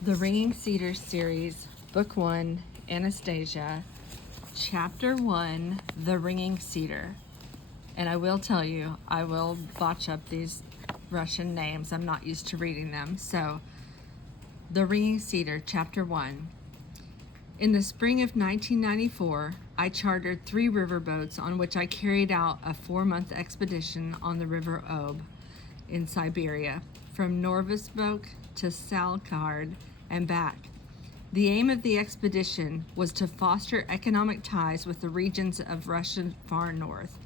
The Ringing Cedars series, Book 1, Anastasia, Chapter 1, The Ringing Cedar. And I will tell you, I will botch up these Russian names. I'm not used to reading them. So, The Ringing Cedar, Chapter 1. In the spring of 1994, I chartered 3 riverboats on which I carried out a 4-month expedition on the River Ob in Siberia, from Novossibirsk to Salkard and back. The aim of the expedition was to foster economic ties with the regions of Russia's far north.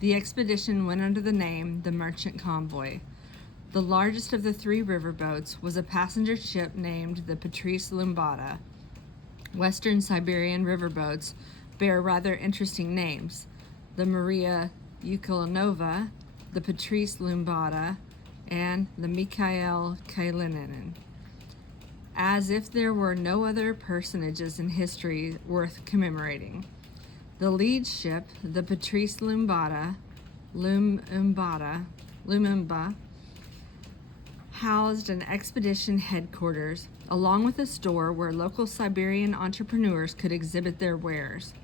The expedition went under the name the Merchant Convoy. The largest of the 3 riverboats was a passenger ship named the Patrice Lumbata. Western Siberian riverboats bear rather interesting names: the Maria Yukolanova, the Patrice Lumbata, and the Mikhail Kalinin, as if there were no other personages in history worth commemorating. The lead ship, the Patrice Lumumba, housed an expedition headquarters, along with a store where local Siberian entrepreneurs could exhibit their wares.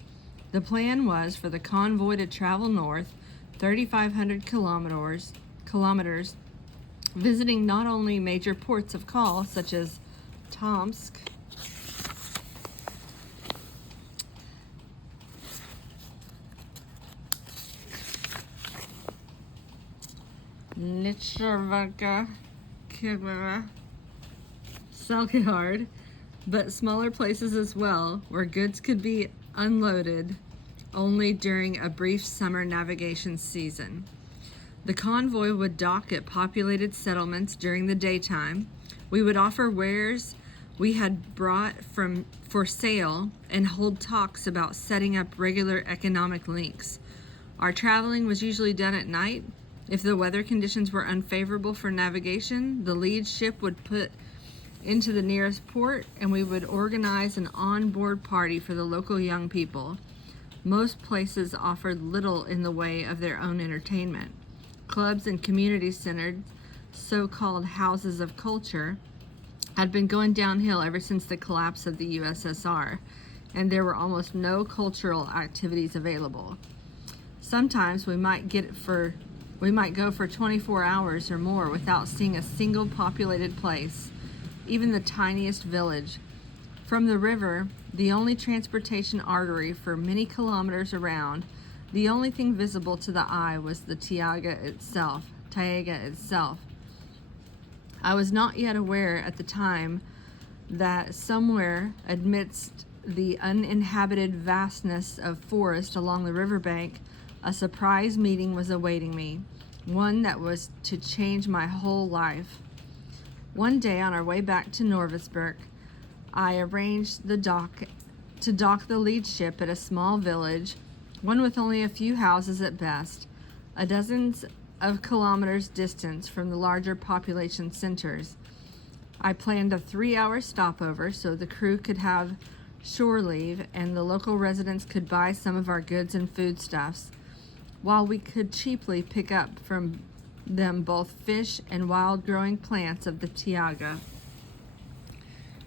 The plan was for the convoy to travel north 3,500 kilometers, visiting not only major ports of call such as Tomsk, Nitschavaka, Salkard, but smaller places as well, where goods could be unloaded only during a brief summer navigation season. The convoy would dock at populated settlements during the daytime. We would offer wares we had brought for sale and hold talks about setting up regular economic links. Our traveling was usually done at night. If the weather conditions were unfavorable for navigation, the lead ship would put into the nearest port, and we would organize an on-board party for the local young people. Most places offered little in the way of their own entertainment. Clubs and community centered, so-called houses of culture, had been going downhill ever since the collapse of the USSR, and there were almost no cultural activities available. Sometimes we might go for 24 hours or more without seeing a single populated place, even the tiniest village. From the river, the only transportation artery for many kilometers around, the only thing visible to the eye was the taiga itself. I was not yet aware at the time that somewhere amidst the uninhabited vastness of forest along the riverbank, a surprise meeting was awaiting me, one that was to change my whole life. One day on our way back to Novossibirsk, I arranged to dock the lead ship at a small village, one with only a few houses at best, a dozens of kilometers distance from the larger population centers. I planned a 3-hour stopover so the crew could have shore leave and the local residents could buy some of our goods and foodstuffs, while we could cheaply pick up from them both fish and wild growing plants of the taiga.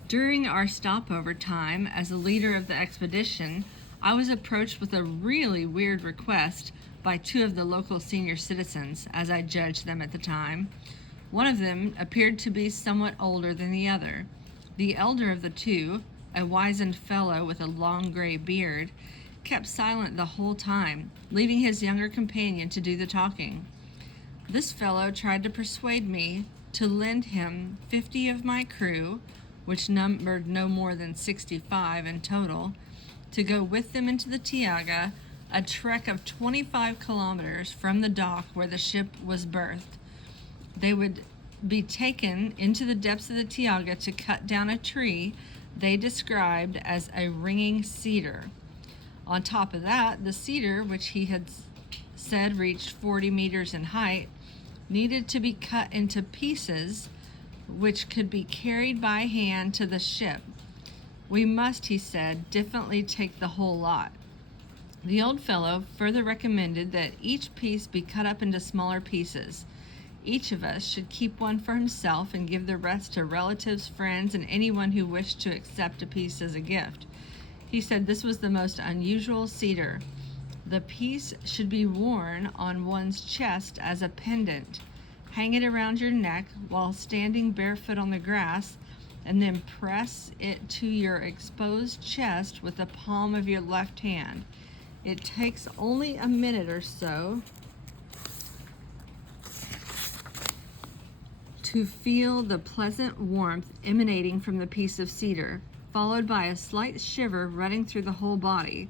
During our stopover time as a leader of the expedition, I was approached with a really weird request by 2 of the local senior citizens, as I judged them at the time. One of them appeared to be somewhat older than the other. The elder of the 2, a wizened fellow with a long gray beard, kept silent the whole time, leaving his younger companion to do the talking. This fellow tried to persuade me to lend him 50 of my crew, which numbered no more than 65 in total, to go with them into the taiga, a trek of 25 kilometers from the dock where the ship was berthed. They would be taken into the depths of the taiga to cut down a tree they described as a ringing cedar. On top of that, the cedar, which he had said reached 40 meters in height, needed to be cut into pieces which could be carried by hand to the ship. We must, he said, definitely take the whole lot. The old fellow further recommended that each piece be cut up into smaller pieces. Each of us should keep one for himself and give the rest to relatives, friends, and anyone who wished to accept a piece as a gift. He said this was the most unusual cedar. The piece should be worn on one's chest as a pendant. Hang it around your neck while standing barefoot on the grass, and then press it to your exposed chest with the palm of your left hand. It takes only a minute or so to feel the pleasant warmth emanating from the piece of cedar, followed by a slight shiver running through the whole body.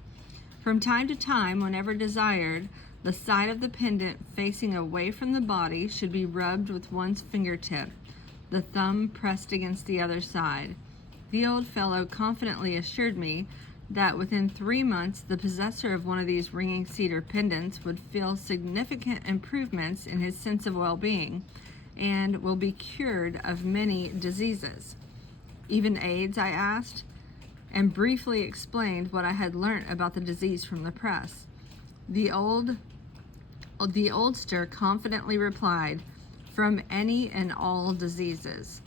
From time to time, whenever desired, the side of the pendant facing away from the body should be rubbed with one's fingertip, the thumb pressed against the other side. The old fellow confidently assured me that within 3 months the possessor of one of these ringing cedar pendants would feel significant improvements in his sense of well-being and will be cured of many diseases. Even AIDS, I asked, and briefly explained what I had learnt about the disease from the press. The oldster confidently replied, from any and all diseases.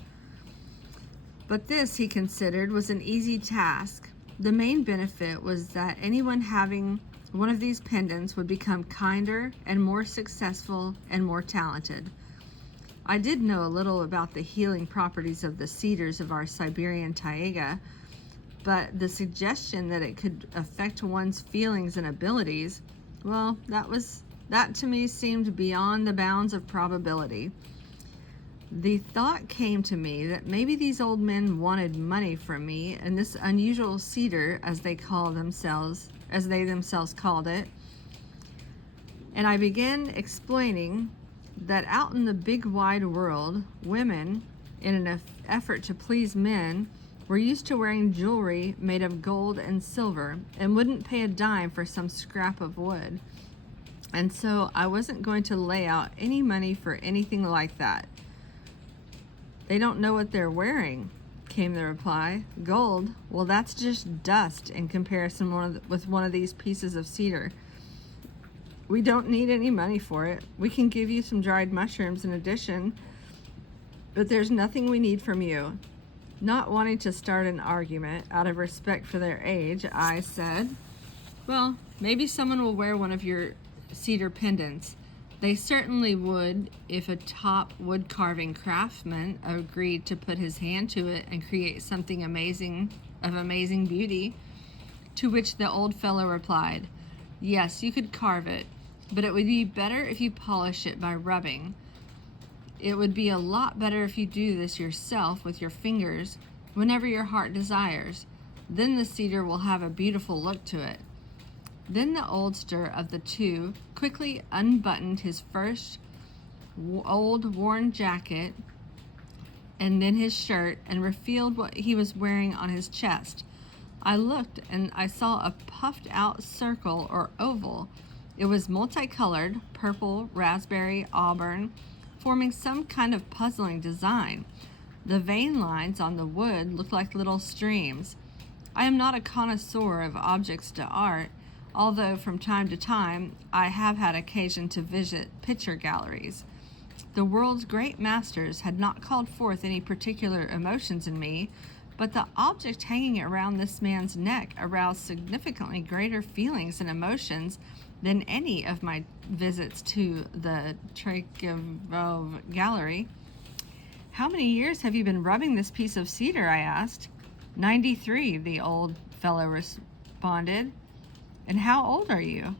But this, he considered, was an easy task. The main benefit was that anyone having one of these pendants would become kinder and more successful and more talented. I did know a little about the healing properties of the cedars of our Siberian taiga, but the suggestion that it could affect one's feelings and abilities, well, that to me seemed beyond the bounds of probability. The thought came to me that maybe these old men wanted money from me, and this unusual cedar, as they themselves called it. And I began explaining that out in the big wide world, women, in an effort to please men, were used to wearing jewelry made of gold and silver and wouldn't pay a dime for some scrap of wood. And so I wasn't going to lay out any money for anything like that. They don't know what they're wearing, came the reply. Gold? Well, that's just dust in comparison with one of these pieces of cedar. We don't need any money for it. We can give you some dried mushrooms in addition, but there's nothing we need from you. Not wanting to start an argument out of respect for their age, I said, well, maybe someone will wear one of your cedar pendants. They certainly would if a top wood carving craftsman agreed to put his hand to it and create something amazing beauty. To which the old fellow replied, yes, you could carve it, but it would be better if you polish it by rubbing. It would be a lot better if you do this yourself with your fingers whenever your heart desires. Then the cedar will have a beautiful look to it. Then the oldster of the two quickly unbuttoned his first old worn jacket and then his shirt and revealed what he was wearing on his chest. I looked and I saw a puffed out circle or oval. It was multicolored, purple, raspberry, auburn, forming some kind of puzzling design. The vein lines on the wood looked like little streams. I am not a connoisseur of objects d'art, although from time to time I have had occasion to visit picture galleries. The world's great masters had not called forth any particular emotions in me, but the object hanging around this man's neck aroused significantly greater feelings and emotions than any of my visits to the Trekov gallery. How many years have you been rubbing this piece of cedar? I asked. 93, the old fellow responded. And how old are you?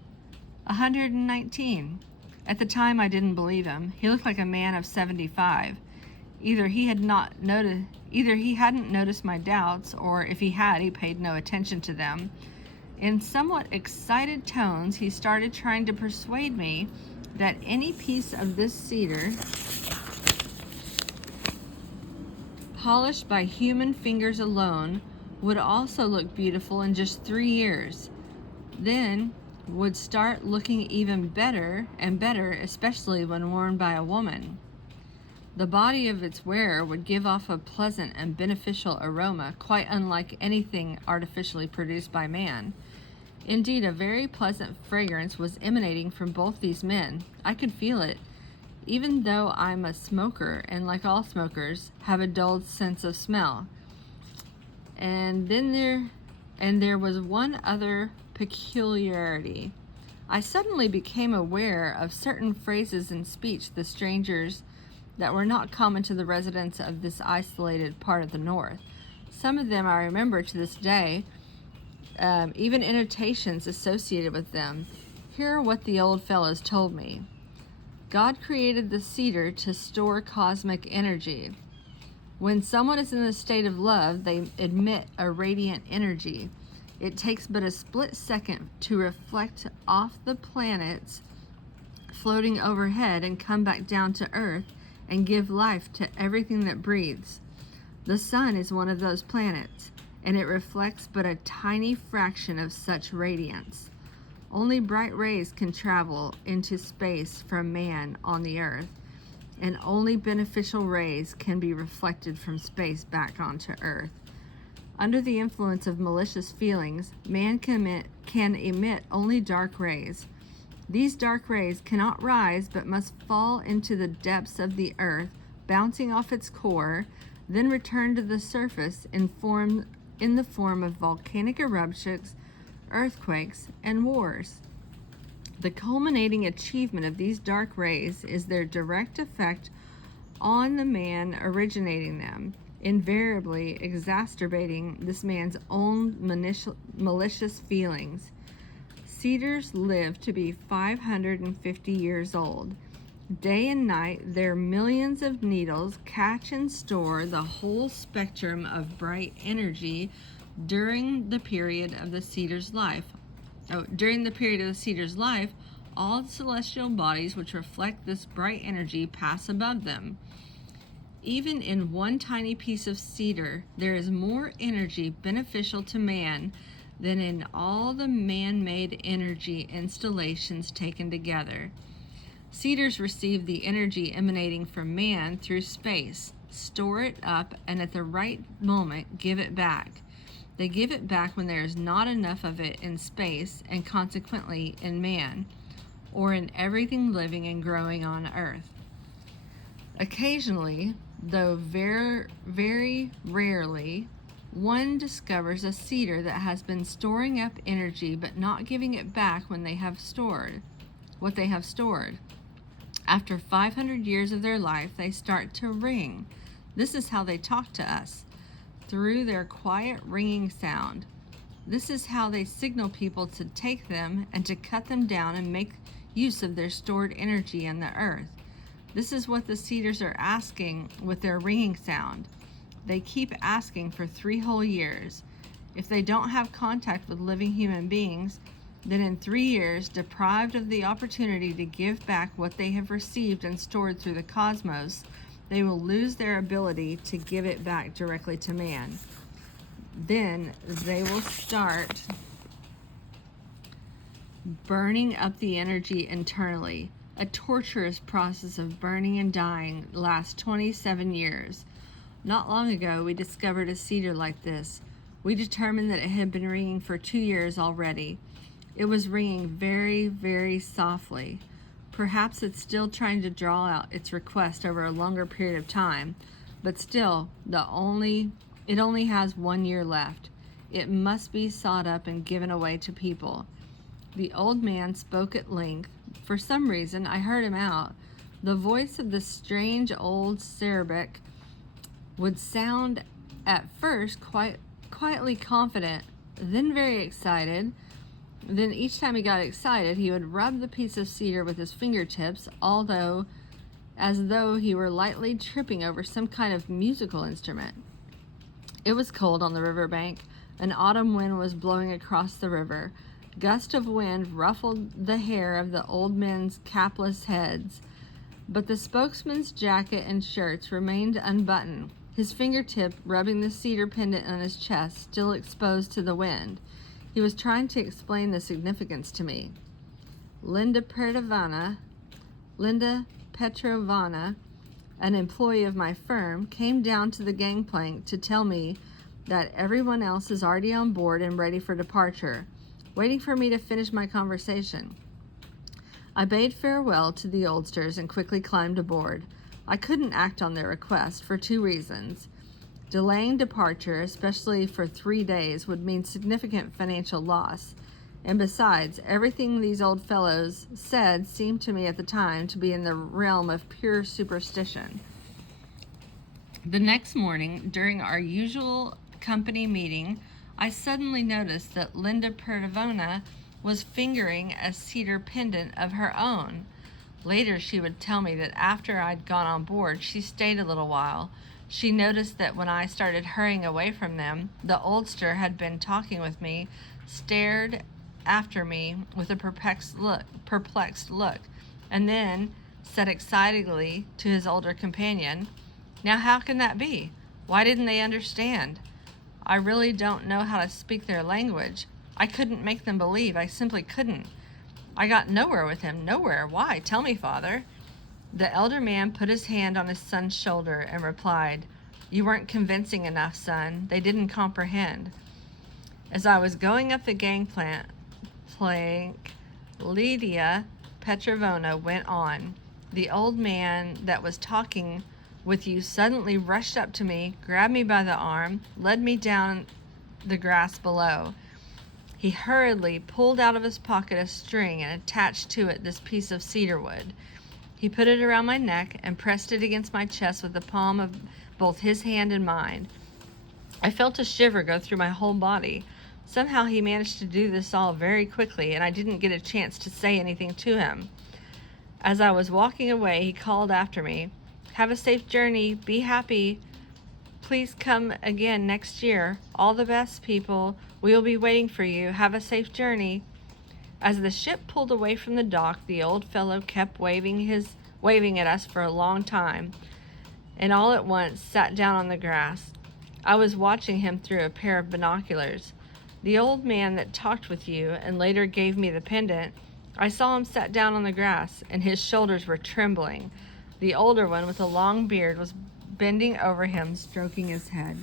119. At the time I didn't believe him. He looked like a man of 75. Either he hadn't noticed my doubts, or if he had, he paid no attention to them. In somewhat excited tones, he started trying to persuade me that any piece of this cedar, polished by human fingers alone, would also look beautiful in just 3 years. Then would start looking even better and better, especially when worn by a woman. The body of its wearer would give off a pleasant and beneficial aroma, quite unlike anything artificially produced by man. Indeed, a very pleasant fragrance was emanating from both these men. I could feel it. even though I'm a smoker and, like all smokers, have a dulled sense of smell. And there was one other peculiarity. I suddenly became aware of certain phrases in speech the strangers that were not common to the residents of this isolated part of the North. Some of them I remember to this day, even annotations associated with them. Here are what the old fellows told me. God created the cedar to store cosmic energy. When someone is in a state of love, they emit a radiant energy. It takes but a split second to reflect off the planets floating overhead and come back down to Earth and give life to everything that breathes. The sun is one of those planets, and it reflects but a tiny fraction of such radiance. Only bright rays can travel into space from man on the Earth, and only beneficial rays can be reflected from space back onto Earth. Under the influence of malicious feelings, man can emit only dark rays. These dark rays cannot rise but must fall into the depths of the Earth, bouncing off its core, then return to the surface in the form of volcanic eruptions, earthquakes, and wars. The culminating achievement of these dark rays is their direct effect on the man originating them, invariably exacerbating this man's own malicious feelings. Cedars live to be 550 years old. Day and night, their millions of needles catch and store the whole spectrum of bright energy during the period of the cedar's life. During the period of the cedar's life, all celestial bodies which reflect this bright energy pass above them. Even in one tiny piece of cedar, there is more energy beneficial to man than in all the man-made energy installations taken together. Cedars receive the energy emanating from man through space, store it up, and at the right moment give it back. They give it back when there is not enough of it in space and consequently in man, or in everything living and growing on Earth. Occasionally, though very rarely, one discovers a cedar that has been storing up energy but not giving it back when they have stored what they have stored. After 500 years of their life, they start to ring. This is how they talk to us, through their quiet ringing sound. This is how they signal people to take them and to cut them down and make use of their stored energy in the earth. This is what the cedars are asking with their ringing sound. They keep asking for 3 whole years. If they don't have contact with living human beings, then in 3 years, deprived of the opportunity to give back what they have received and stored through the cosmos, they will lose their ability to give it back directly to man. Then they will start burning up the energy internally. A torturous process of burning and dying lasts 27 years. Not long ago, we discovered a cedar like this. We determined that it had been ringing for 2 years already. It was ringing very softly. Perhaps it's still trying to draw out its request over a longer period of time, but still, it only has 1 year left. It must be sawed up and given away to people. The old man spoke at length. For some reason, I heard him out. The voice of the strange old cerebic would sound at first quietly confident, then very excited. Then each time he got excited, he would rub the piece of cedar with his fingertips, as though he were lightly tripping over some kind of musical instrument. It was cold on the riverbank. An autumn wind was blowing across the river. Gusts of wind ruffled the hair of the old men's capless heads, but the spokesman's jacket and shirts remained unbuttoned, his fingertip rubbing the cedar pendant on his chest, still exposed to the wind. He was trying to explain the significance to me. Linda Petrovna, an employee of my firm, came down to the gangplank to tell me that everyone else is already on board and ready for departure, waiting for me to finish my conversation. I bade farewell to the oldsters and quickly climbed aboard. I couldn't act on their request for 2 reasons. Delaying departure, especially for 3 days, would mean significant financial loss. And besides, everything these old fellows said seemed to me at the time to be in the realm of pure superstition. The next morning, during our usual company meeting, I suddenly noticed that Linda Perdovona was fingering a cedar pendant of her own. Later, she would tell me that after I'd gone on board, she stayed a little while. She noticed that when I started hurrying away from them, the oldster had been talking with me, stared after me with a perplexed look, and then said excitedly to his older companion, "Now how can that be? Why didn't they understand? I really don't know how to speak their language. I couldn't make them believe. I simply couldn't. I got nowhere with him. Nowhere. Why? Tell me, Father." The elder man put his hand on his son's shoulder and replied, "You weren't convincing enough, son. They didn't comprehend." As I was going up the gangplank, Lydia Petrovna went on, "The old man that was talking with you suddenly rushed up to me, grabbed me by the arm, led me down the grass below. He hurriedly pulled out of his pocket a string and attached to it this piece of cedar wood. He put it around my neck and pressed it against my chest with the palm of both his hand and mine. I felt a shiver go through my whole body. Somehow he managed to do this all very quickly, and I didn't get a chance to say anything to him. As I was walking away, he called after me, 'Have a safe journey. Be happy. Please come again next year. All the best, people. We will be waiting for you. Have a safe journey.' As the ship pulled away from the dock, the old fellow kept waving at us for a long time, and all at once sat down on the grass. I was watching him through a pair of binoculars. The old man that talked with you and later gave me the pendant, I saw him sat down on the grass, and his shoulders were trembling. The older one with a long beard was bending over him, stroking his head.